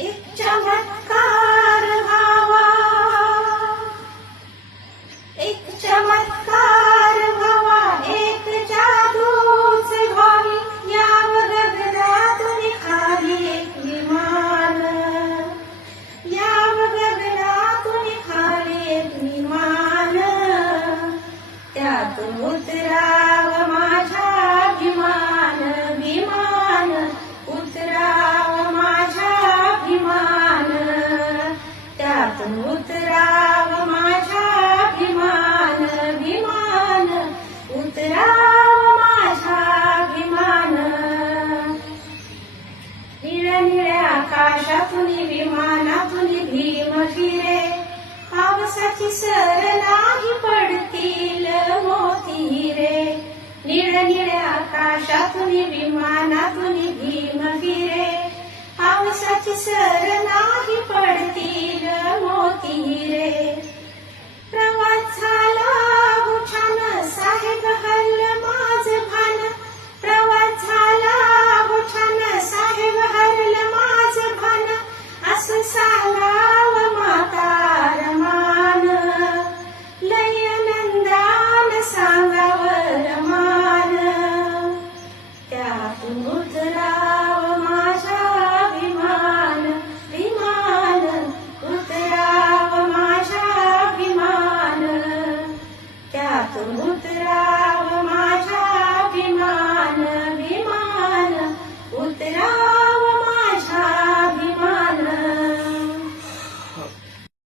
एक चमत्कार व्हावा, एक चमत्कार व्हावा, एक जादूच व्हावी, याव गगनातून खाली एक विमान, याव गगनातून खाली एक विमान, त्यातून उतराव माझा विमान, विमान उतराव माझा विमान, त्यातून उतराव माझा विमान, विमान उतराव माझा विमान. निळ्या निळ्या आकाशातून विमानातून भीम फिरे, पावसाची सर नाही पडतील मोती रे. निळ्या निळ्या आकाशातून विमानातून भीम फिरे, पावसाची सर नाही पडतील मोती रे.